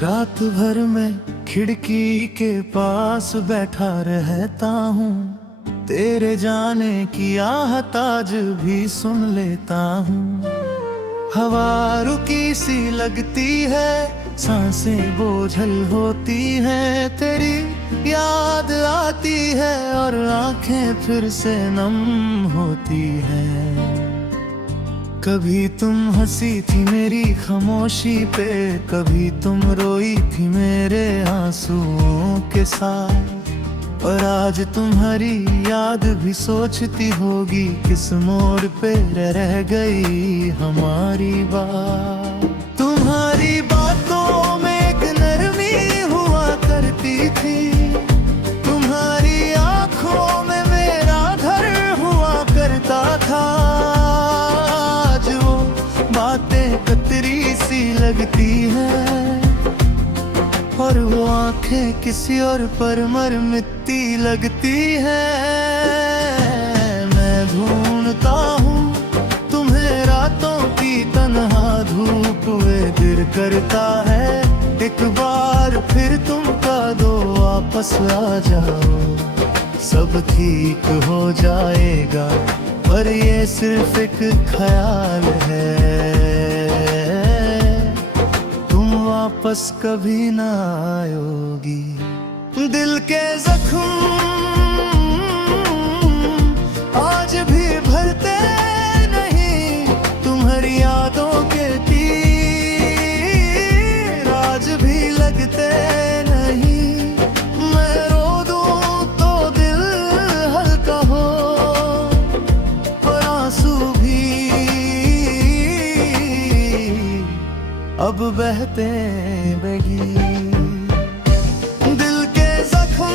रात भर मैं खिड़की के पास बैठा रहता हूँ, तेरे जाने की आहट आज भी सुन लेता हूँ। हवा रुकी सी लगती है, सांसें बोझल होती हैं, तेरी याद आती है और आंखें फिर से नम होती हैं। कभी तुम हंसी थी मेरी खामोशी पे, कभी तुम रोई थी मेरे आंसुओं के साथ, और आज तुम्हारी याद भी सोचती होगी किस मोड़ पे रह गई हमारी बात। तुम्हारी बातों में एक नरमी हुआ करती थी, तुम्हारी आंखों में मेरा घर हुआ करता था। बातें कतरी सी लगती है और वो आंखें किसी और पर मरमिट्टी लगती है। मैं ढूंढता हूँ तुम्हें रातों की तन्हा धूप में गिर करता है, एक बार फिर तुम का दो वापस आ जाओ, सब ठीक हो जाएगा, पर ये सिर्फ एक ख्याल है, तुम वापस कभी ना आयोगी। दिल के जख्म आज भी भरते नहीं, तुम्हारी यादों के तीर आज भी लगते नहीं। मैं रो दूं तो दिल हल्का हो, अब बहते बगी। दिल के जख्म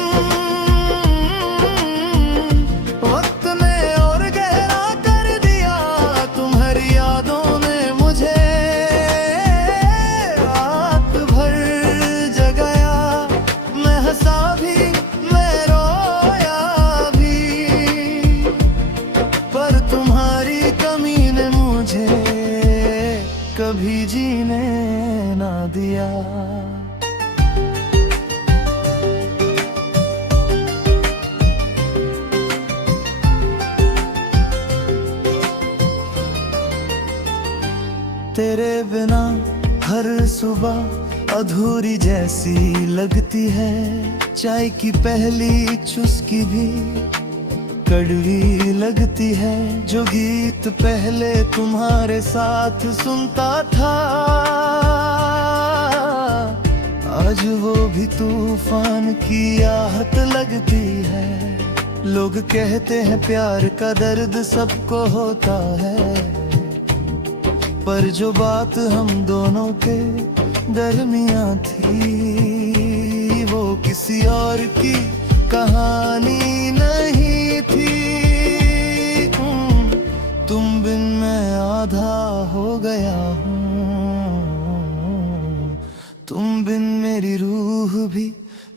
वक्त ने और गहरा कर दिया, तुम्हारी यादों ने मुझे रात भर जगाया। मैं हंसा भी मैं रोया भी, पर तुम्हारी कमी ने मुझे कभी जीने ना दिया। तेरे बिना हर सुबह अधूरी जैसी लगती है, चाय की पहली चुस्की भी कड़वी लगती है। जो गीत पहले तुम्हारे साथ सुनता था, आज वो भी तूफान की आहट लगती है। लोग कहते हैं प्यार का दर्द सबको होता है, पर जो बात हम दोनों के दरमियां थी, वो किसी और की कहानी नहीं थी। तुम बिन मैं आधा हो गया हूँ, तुम बिन मेरी रूह भी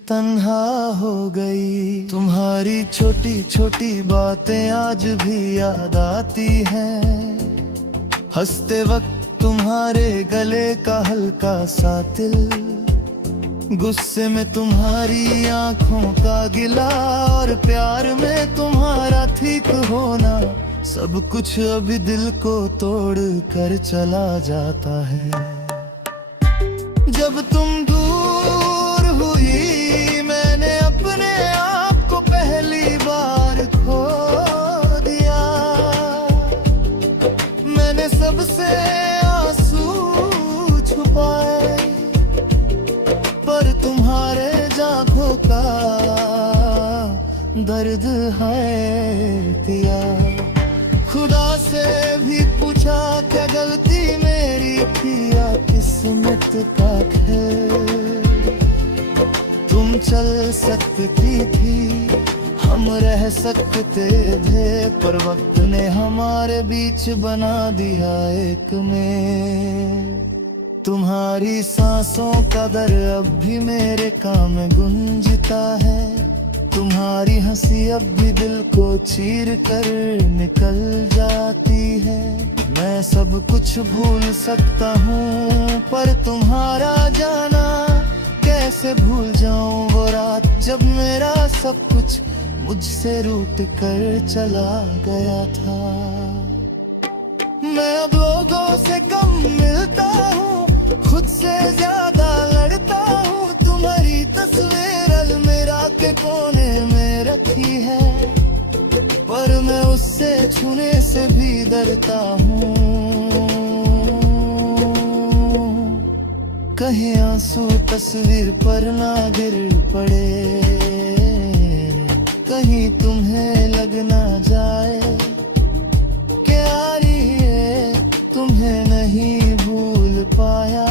तन्हा हो गई। तुम्हारी छोटी छोटी बातें आज भी याद आती हैं, हंसते वक्त तुम्हारे गले का हल्का सा तिल, गुस्से में तुम्हारी आंखों का गिला, और प्यार में तुम्हारा ठीक होना, सब कुछ अभी दिल को तोड़ कर चला जाता है। जब तुम दूर हुई मैंने अपने आप को पहली बार खो दिया। मैंने सबसे आंसू छुपाए, पर तुम्हारे जागों का दर्द है दिया। खुदा से भी पूछा क्या गलती मेरी थी या किस्मत का खेल। तुम चल सकती थी हम रह सकते थे, पर वक्त ने हमारे बीच बना दिया एक मेल। तुम्हारी सांसों का दर अब भी मेरे कान में गूंजता है, तुम्हारी हंसी अब भी दिल को चीर कर निकल जाती है। मैं सब कुछ भूल सकता हूँ पर तुम्हारा जाना कैसे भूल जाऊं वो रात जब मेरा सब कुछ मुझसे रूठ कर चला गया था। मैं अब लोगों से कम मिलता हूँ, खुद से ज्यादा लड़ता हूँ। तुम्हारी तस्वीर अलमीरा के कोने में रखी है पर मैं उससे छूने से भी डरता हूँ। कहीं आंसू तस्वीर पर ना गिर पड़े, कहीं तुम्हें लग ना जाए कि यारी ये तुम्हें नहीं भूल पाया।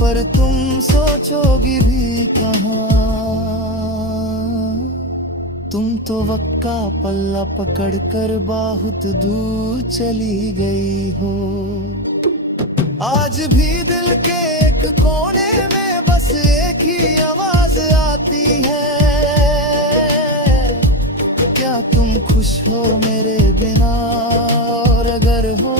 पर तुम सोचोगी भी कहाँ, तुम तो वक्त का पल्ला पकड़ कर बहुत दूर चली गई हो। आज भी दिल के एक कोने में बस एक ही आवाज आती है, क्या तुम खुश हो मेरे बिना? और अगर हो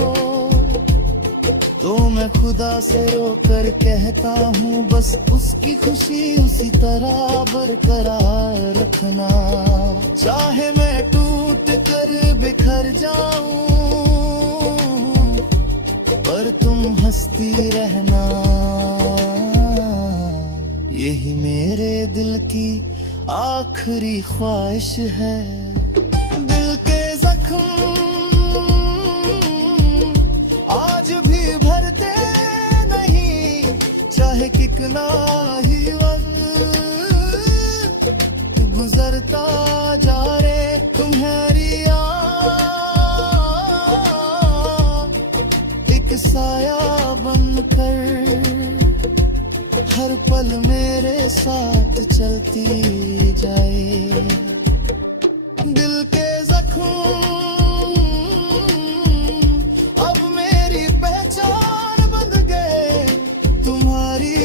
तो मैं खुदा से रोकर कहता हूँ बस उसकी खुशी उसी तरह बरकरार रखना। चाहे मैं टूट कर बिखर जाऊं पर तुम हंसती रहना, यही मेरे दिल की आखिरी ख्वाहिश है। दिल के जख्म आज भी भरते नहीं, चाहे कितना ही वक्त गुजरता जा रे। तुम्हारी एक साया बनकर हर पल मेरे साथ चलती जाए। दिल के जख्म अब मेरी पहचान बन गए, तुम्हारी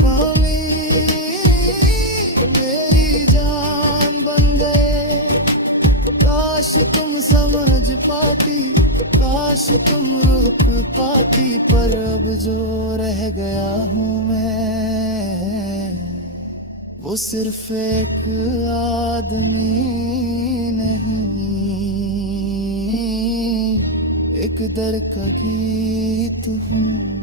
कमी मेरी जान बन गए। काश तुम समझ पाती, काश तुम रुक पाती, पर अब जो रह गया हूँ मैं वो सिर्फ एक आदमी नहीं, एक दर्द का गीत हूँ।